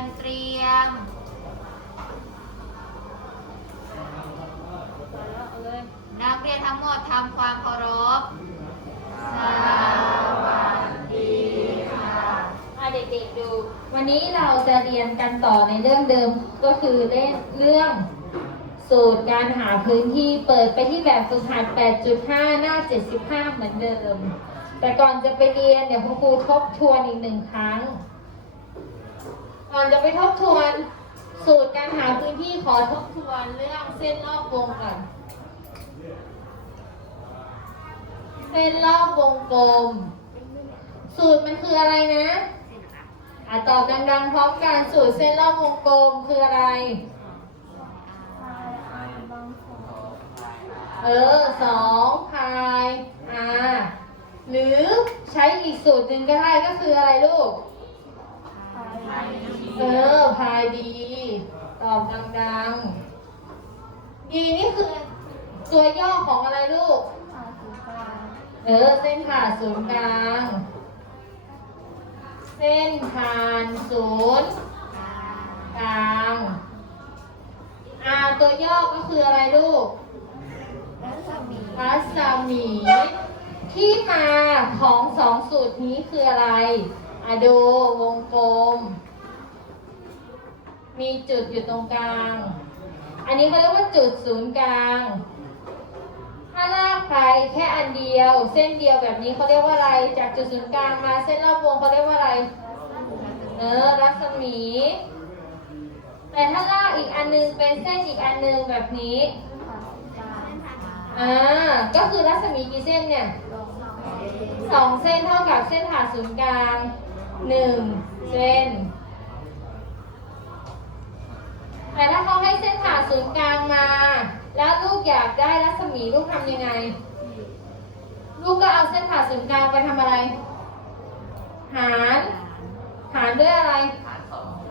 นเตรียมนักเรียนทั้งหมดทำความเคารพสวัสดีค่ะอะเด็กๆดู วันนี้เราจะเรียนกันต่อในเรื่องเดิมก็คือเล่นเรื่องสูตรการหาพื้นที่เปิดไปที่แบบฝึกหัด 8.5 หน้า 75 เหมือนเดิม แต่ก่อนจะไปเรียนเดี๋ยวคุณครูทบทวนอีกหนึ่งครั้ง ก่อนจะไปทบทวน สูตรการหาพื้นที่ขอทบทวนเรื่องเส้นรอบวงก่อน เส้นรอบวงกลม สูตรมันคืออะไรนะอะตอบดังๆพร้อมกันสูตรเส้นรอบวงกลมคืออะไร เออสองพายอาหรือใช้อีกสูตรหนึ่งก็ได้ก็คืออะไรลูก เออ พายดี ตอบดังๆ ดีนี่คือตัวย่อของอะไรลูก เออ เส้นผ่าศูนย์กลาง เส้นผ่านศูนย์กลางอาตัวย่อก็คืออะไรลูกรัศมีรัศมีที่มาของสองสูตรนี้คืออะไรอะดูวงกลม มีจุดอยู่ตรงกลาง อันนี้เขาเรียกว่าจุดศูนย์กลาง ถ้าลากไปแค่อันเดียว เส้นเดียวแบบนี้เขาเรียกว่าอะไร จากจุดศูนย์กลางมาเส้นรอบวงเขาเรียกว่าอะไร เออรัศมี แต่ถ้าลากอีกอันนึงเป็นเส้นอีกอันนึงแบบนี้ อ่า ก็คือรัศมีกี่เส้นเนี่ยสองเส้นเท่ากับเส้นผ่าศูนย์กลางหนึ่งเส้น แต่ถ้าเขาให้เส้นผ่าศูนย์กลางมา แล้วลูกอยากได้รัศมีลูกทำยังไง ลูกก็เอาเส้นผ่าศูนย์กลางไปทำอะไร หารหารด้วยอะไร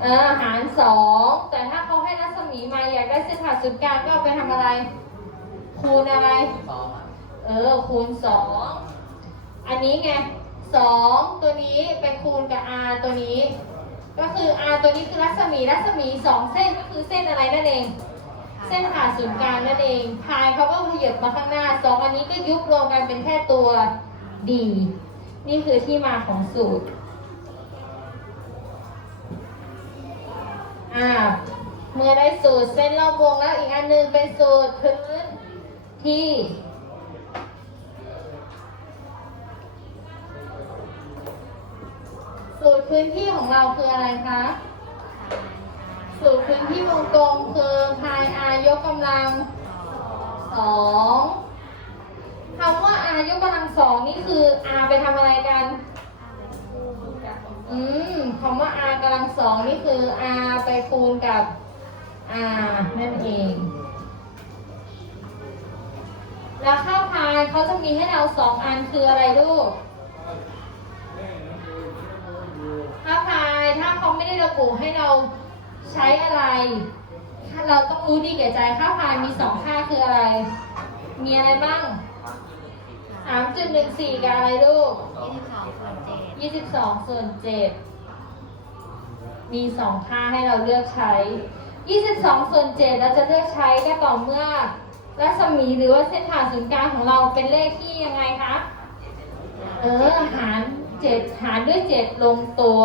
เออหารสองแต่ถ้าเขาให้รัศมีมาอยากได้เส้นผ่าศูนย์กลางก็เอาไปทำอะไร คูณอะไรเออคูณสองอันนี้ไงสองตัวนี้ไปคูณกับ r ตัวนี้ ก็คือ r ตัวนี้คือรัศมีรัศมีสองเส้นก็คือเส้นอะไรนั่นเอง เส้นผ่าศูนย์กลางนั่นเอง พายเขาก็ขยับมาข้างหน้าสองอันนี้ก็ยุบรวมกันเป็นแค่ตัว d นี่คือที่มาของสูตร อ่า เมื่อได้สูตรเส้นรอบวงแล้วอีกอันหนึงเป็นสูตรพื้นที่ สูตรพื้นที่ของเราคืออะไรคะ สูตรพื้นที่วงกลมคือพาย r ยกกำลังสองคำว่า r ยกกำลังสองนี่คือ r ไปทำอะไรกัน อืมคำว่า r กำลังสองนี่คือ r ไปคูณกับ r นั่นเองแล้วค่าพายเขาจะมีให้เราสองอันคืออะไรลูก ค่าพายถ้าเขาไม่ได้ระบุให้เราใช้อะไร ถ้าเราต้องรู้ดีแก่ใจค่าพายมีสองค่าคืออะไร มีอะไรบ้างสามจุดหนึ่งสี่กับอะไรลูกยี่สิบสองส่วนเจ็ด22ส่วน7มี2ค่าให้เราเลือกใช้ 22 ส่วน 7 เราจะเลือกใช้ก็ต่อเมื่อรัศมีหรือว่าเส้นผ่าศูนย์กลางของเราเป็นเลขที่ยังไงคะ เออ หาร 7 หารด้วย 7 ลงตัว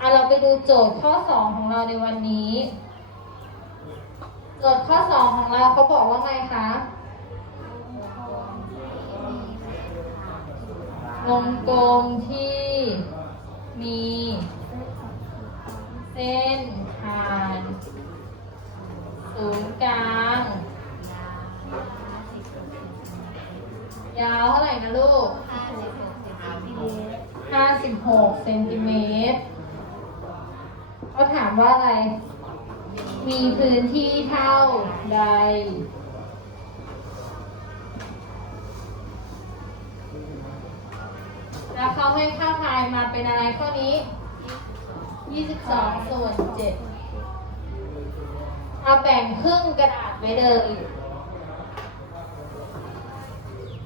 อะเราไปดูโจทย์ข้อ 2 ของเราในวันนี้ โจทย์ข้อ 2 ของเราเขาบอกว่าไงคะวงกลมที่มีเส้นผ่านศูนย์กลาง ยาวเท่าไหร่นะลูก ห้าสิบหกเซนติเมตร56เซนติเมตรเขาถามว่าอะไร มีพื้นที่เท่าใด แล้วเขาให้ค่าพายมาเป็นอะไรข้อนี้ 22 ส่วน 7 เอาแบ่งครึ่งกระดาษไว้เลย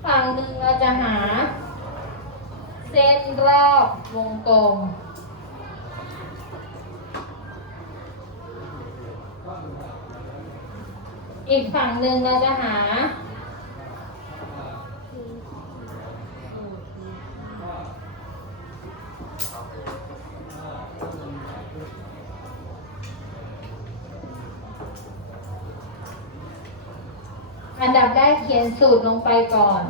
ฝั่งหนึ่งเราจะหา เส้นรอบวงกลม อีกฝั่งหนึ่งเราจะหา อันดับแรกเขียนสูตรลงไปก่อน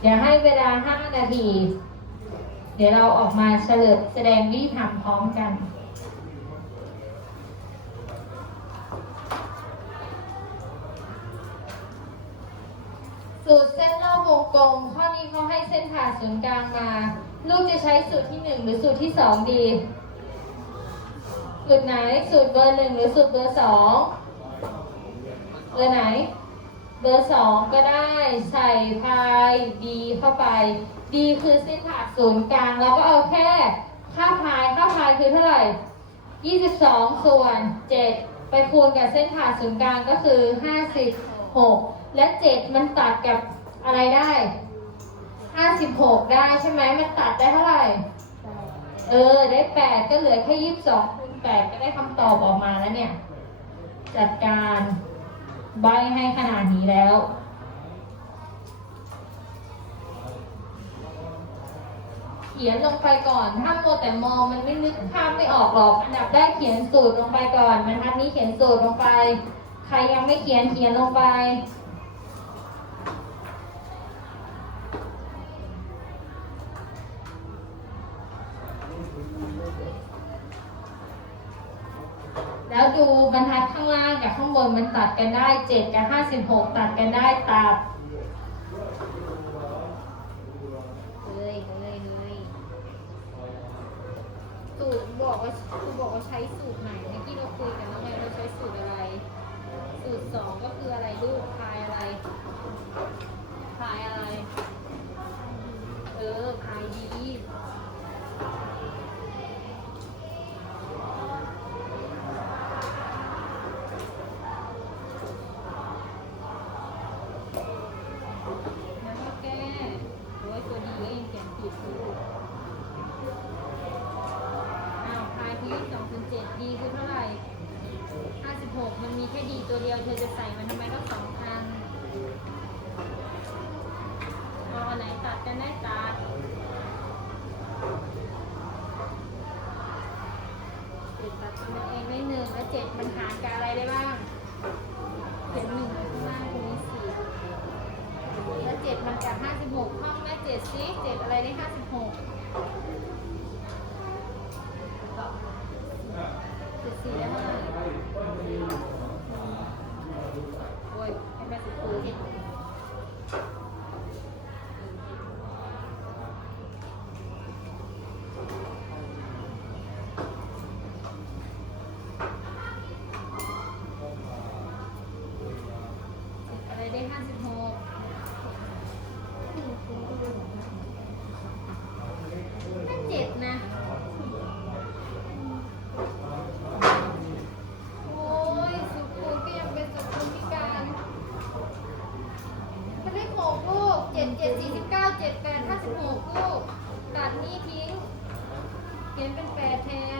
เดี๋ยวให้เวลา5นาที เดี๋ยวเราออกมาเฉลยแสดงวิธีทำพร้อมกันสูตรเส้นรอบวงกลม ข้อนี้เขาให้เส้นผ่าศูนย์กลางมา ลูกจะใช้สูตรที่หนึ่งหรือสูตรที่สองดี สูตรไหน สูตรเบอร์หนึ่งหรือสูตรเบอร์สองเบอร์ไหน เบอร์สองก็ได้ใส่พาย b เข้าไป b คือเส้นผ่าศูนย์กลางแล้วก็เอาแค่ค่าพายค่าพายคือเท่าไหร่ 22 ส่วน 7 ไปคูณกับเส้นผ่าศูนย์กลางก็คือ 56 และ 7 มันตัดกับอะไรได้ 56 ได้ใช่ไหมมันตัดได้เท่าไหร่ เออ ได้ 8 ก็เหลือแค่ 22คูณ8ก็ได้คำตอบออกมาแล้วเนี่ย จัดการ ใบให้ขนาดนี้แล้ว เขียนลงไปก่อน ถ้าโมแต่มองมันไม่นึกภาพไม่ออกหรอก อันดับแรกเขียนสูตรลงไปก่อนบรรทัดนี้เขียนสูตรลงไป ใครยังไม่เขียนเขียนลงไป นมันตัดกันได้7กับ56ตัดกันได้ตัดเฮ้ยเฮ้ยเฮ้ยสูตรบอกว่าคือบอกว่าใช้สูตรไหนเมื่อกี้เราคุยกันแล้วไงเราใช้สูตรอะไร สูตรสองก็คืออะไรลูกพายอะไร พายอะไร เออ พายดี แล้วก็แก้โอ้ยตัวดีก็ยังเขียนผิดอยู่อ้าวพายที่สองคูณเจ็ดดีคือเท่าไหร่ห้าสิบหกมันมีแค่ดีตัวเดียว เธอจะใส่มันทำไมก็สองพันเอาอันไหนตัดกันได้ตัดเจ็ดตัดตัวเองได้หนึ่งแล้วเจ็ดมันหารกับอะไรได้บ้างเขียนหนึ่งข้างล่างตรงนี้สี่ แล้วเจ็ดมันกับห้าสิบหกห้องแม่เจ็ดสิเจ็ดอะไรได้ห้าสิบหกเจ็ดสี่ได้เท่าไหร่โอ้ยให้แม่สิบคูณอะไรได้ห้าสิบหก ไม่เจ็บนะ โอ้ย สุขุนก็ยังเป็นสุขุนพิการมันได้หกลูกเจ็ดเจ็ดสี่สิบเก้าเจ็ดแปดห้าสิบหกลูก ตัดนี่ทิ้ง เป็นแปดแทน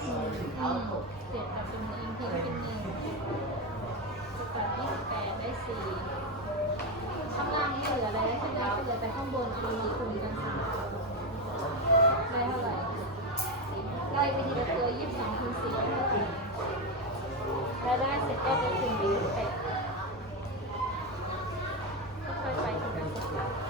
เจ็ดกับเป็นหนึ่งทิ้งเป็นหนึ่งสิบแปดยี่สิบแปดได้สี่ข้างล่างไม่เหลืออะไรแล้วใช่ไหมเหลือไปข้างบนเอามาคูณกันสามได้เท่าไหร่ไล่ไปทีละตัวยี่สิบสองคูณสี่ได้เท่าไหร่แล้วได้เสร็จก็ไปคูณยี่สิบแปดค่อยไปคูณกันสาม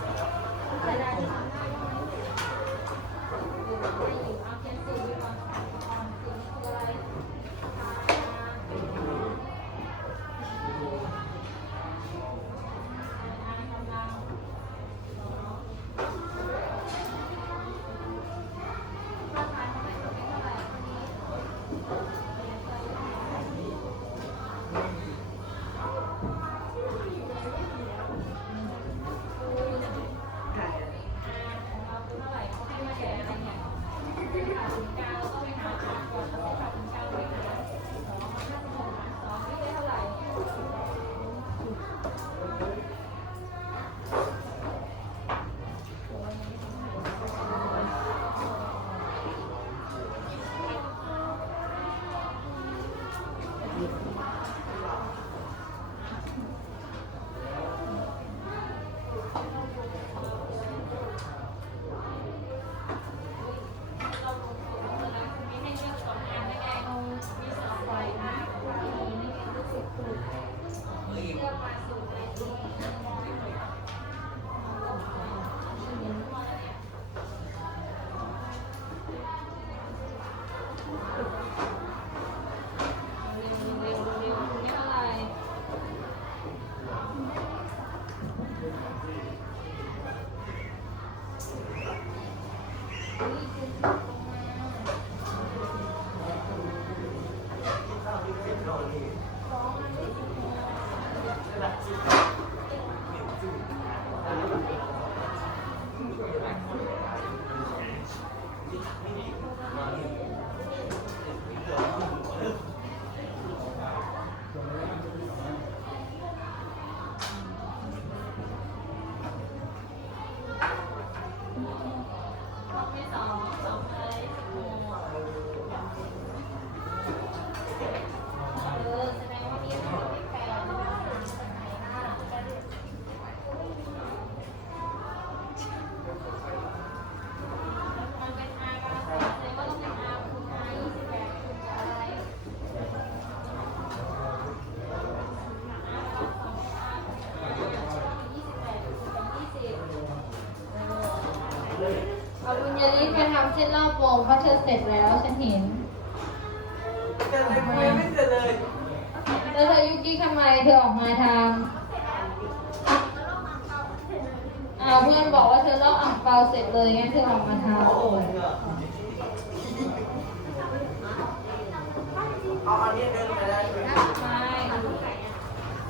เอาบุญยริศไปทำเส้นรอบวงเพราะเธอเสร็จแล้วฉันเห็นเสร็จเลยคุยไม่เสร็จเลยแล้วเธอยุกี้ทำไมเธอออกมาทำอ่าเพื่อนบอกว่าเธอลอกอ่างเปาเสร็จเลยงั้นเธอออกมาทโอ้โหเอาอันนี้เดินไปได้ไหมำไม่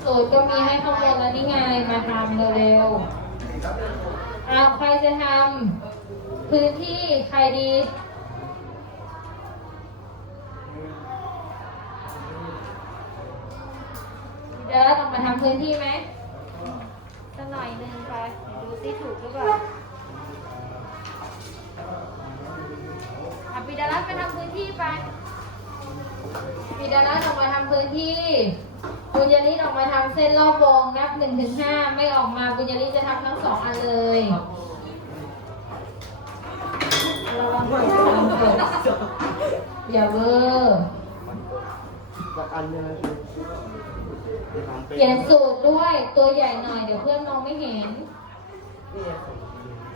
สูตรก็มีให้ข้างบนแล้วนี่ไงมาทำเร็วๆเอาใครจะทำ พื้นที่ใครดี เดี๋ยวเราต้องมาทำพื้นที่ไหมสักหน่อยหนึงไปดูซิถูกหรือเปล่าอะปิดารัสไปทำพื้นที่ไปปีดารัสออกมาทำพื้นที่บุญยริศออกมาทำเส้นรอบวงนับหนึ่งถึงห้าไม่ออกมาบุญยริศจะทำทั้งสองอันเลย ระวังเกิดอย่าเวอร์จากอันเนี่ยเขียนสูตรด้วยตัวใหญ่หน่อย เดี๋ยวเพื่อนมองไม่เห็น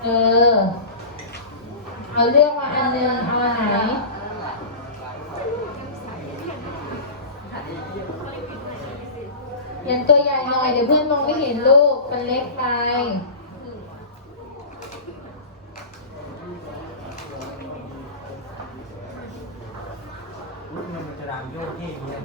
เออ เอาเลือกมาอันหนึงเอาอันไหนเขียนตัวใหญ่หน่อยเดี๋ยวเพื่อนมองไม่เห็นลูกมันเล็กไป มันจะดังโยกที่เนี่ย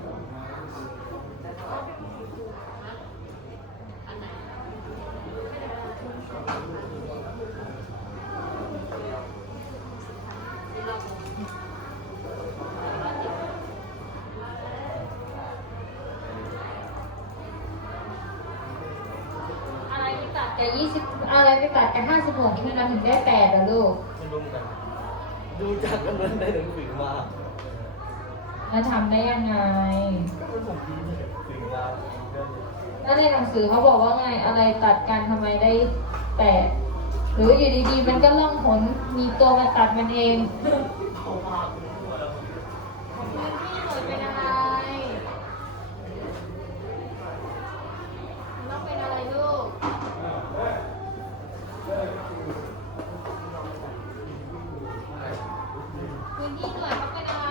อะไรไปตัดกับยี่สิบอะไรไปตัดกับห้าสิบหกที่มันถึงได้แปดอะลูกมันรวมกันดูจากกันนั้นได้หนังสือมา แล้วทำได้ยังไงก็เป็นผมดีเนี่ยสือมาเรื่องแล้วในหนังสือเขาบอกว่าไงอะไรตัดกันทำไมได้แปดหรืออยู่ดีๆ มันก็ล่องหนมีตัวมาตัดมันเอง เขาพาคุณทั่วแล้ว พื้นที่หน่วยเป็นอะไรมันต้องเป็นอะไรลูก พื้นที่หน่วยเขาเป็นอะไร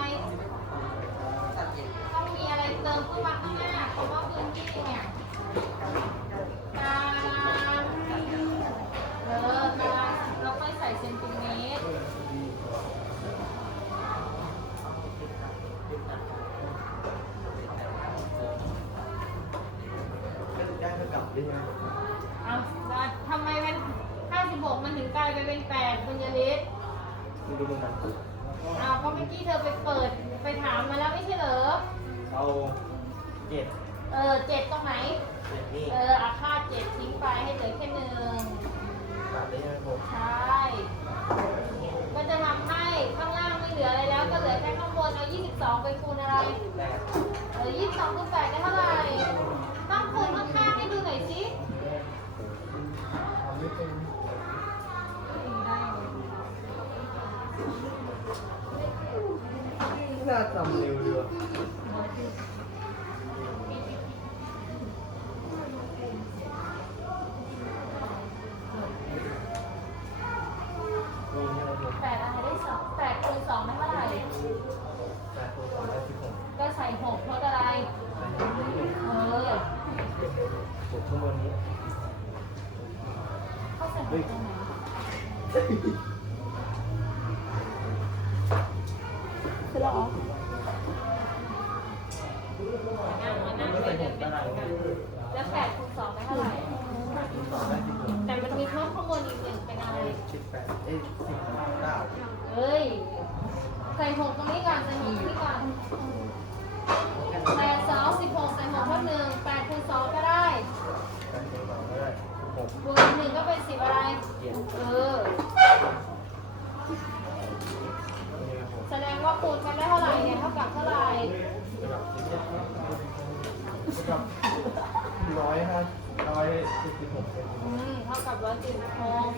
ต้องมีอะไรเติมเข้ามาข้างหน้าคำว่าพื้นที่เนี่ยตารางเออตารางแล้วค่อยใส่เซนติเมตร ได้ก็กลับได้ไหม เอาแล้วทำไมมัน56 มันถึงกลายไปเป็น8คุณยลิศ มันดูมัน อ้าวเพราะเมื่อกี้เธอไปเปิดไปถามมาแล้วไม่ใช่เหรอ เอาเจ็ด เออเจ็ดตรงไหน เจ็ดนี่ เอออาค่าเจ็ดทิ้งไปให้เหลือแค่หนึ่ง กลับได้ไหมผม ใช่ ก็จะทำให้ข้างล่างไม่เหลืออะไรแล้ว ก็เหลือแค่ข้างบนเอา 22 ไปคูณอะไร แปด เออ22คูณ8ได้เท่าไหร่ ต้องคูณข้างๆให้ดูหน่อยสิ ทำไม่เป็น น่า สิบแปดเอ้ยสิบเก้าเอ้ย ใส่หกตรงนี้ก่อนใส่หกตรงนี้ก่อนแปดสองสิบหกใส่หกเท่าหนึ่งแปดคูณสองก็ได้ แปดตัวสองก็ได้หกบวกอีกหนึ่งก็เป็นสิบอะไร เจ็ดเออ นี่หกแสดงว่าคูณกันได้เท่าไหร่เนี่ยเท่ากับเท่าไหร่แบบสิบเจ็ดกับร้อยห้าร้อยสิบหกเซนอืมเท่ากับร้อยสิบหก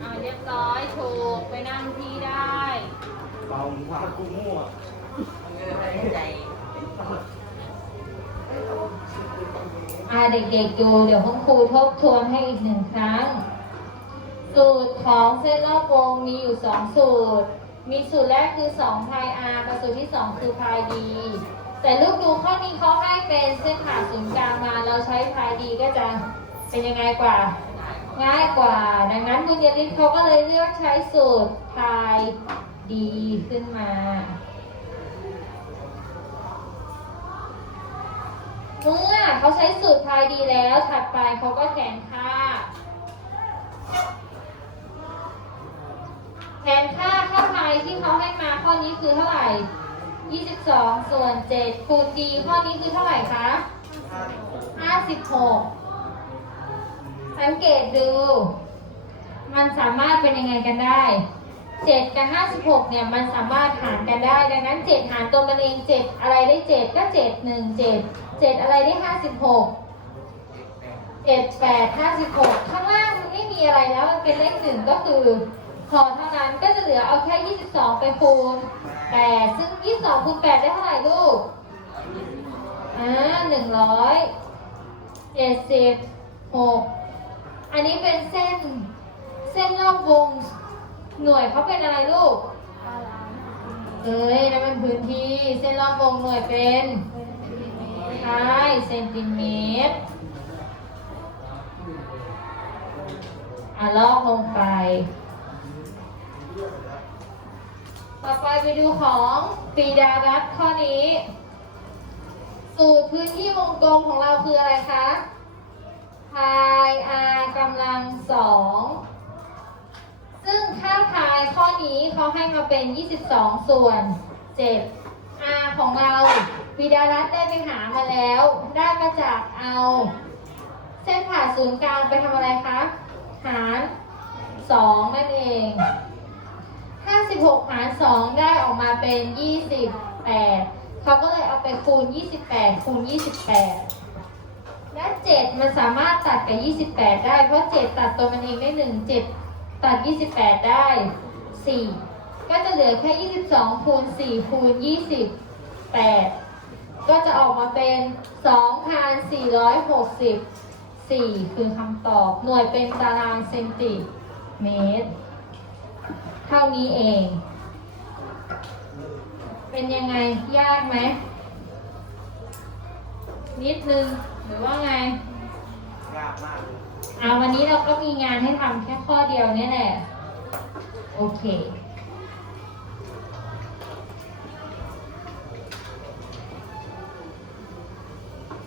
เอาเรียบร้อยถูกไปนั่งที่ได้ เบาว่ากูมั่ว เงินใจ อ่าเด็กๆดูเดี๋ยวคุณครูทบทวนให้อีกหนึ่งครั้ง สูตรของเส้นรอบวงมีอยู่สองสูตร มีสูตรแรกคือ2พาย r กับสูตรที่สองคือพาย d แต่ลูกดูข้อนี้เขาให้เป็นเส้นผ่าศูนย์กลางมาเราใช้พาย d ก็จะเป็นยังไงกว่า ง่ายกว่า ดังนั้นบุญยฤทธิ์เขาก็เลยเลือกใช้สูตรพาย d ขึ้นมา เมื่อเขาใช้สูตรพายดีแล้ว ถัดไปเขาก็แทนค่า แทนค่าค่าพายที่เขาให้มาข้อนี้คือเท่าไหร่ 22 ส่วน 7 คูณ d ข้อนี้คือเท่าไหร่คะ 56 สังเกตดู มันสามารถเป็นยังไงกันได้ 7กับ56เนี่ยมันสามารถหารกันได้ ดังนั้น7หารตัวมันเอง7อะไรได้7ก็7 1 7 7อะไรได้56 7 8 56ข้างล่างมันไม่มีอะไรแล้วมันเป็นเลขหนึ่งก็คือพอเท่านั้นก็จะเหลือเอาแค่22ไปคูณ8ซึ่ง22คูณ8ได้เท่าไหร่ลูกอ่า176อันนี้เป็นเส้นเส้นรอบวง หน่วยเขาเป็นอะไรลูกเอ้ยนั่นมันพื้นที่ เส้นรอบวงหน่วยเป็นใช่เซนติเมตรอะลอกลงไป ต่อไปไปดูของปีดารัตข้อนี้ สูตรพื้นที่วงกลมของเราคืออะไรคะพาย r กำลังสอง ซึ่งค่าพายข้อนี้เขาให้มาเป็น 22 ส่วน 7 r ของเราวิดารัตได้ไปหามาแล้ว ได้มาจากเอา เส้นผ่าศูนย์กลางไปทำอะไรคะ หาร 2 นั่นเอง 56 หาร 2 ได้ออกมาเป็น 28 เขาก็เลยเอาไปคูณ 28 คูณ 28และ7มันสามารถตัดกับ 28 ได้ เพราะ 7 ตัดตัวมันเองได้ 1 7 ตัด 28 ได้ 4 ก็จะเหลือแค่ 22คูณ4คูณ28 ก็จะออกมาเป็น 2,464 คือคำตอบ หน่วยเป็นตารางเซนติเมตร เท่านี้เอง เป็นยังไง ยากไหม นิดนึง หรือว่าไง ยากมาก อ่าวันนี้เราก็มีงานให้ทำแค่ข้อเดียวเนี่ยแหละ โอเค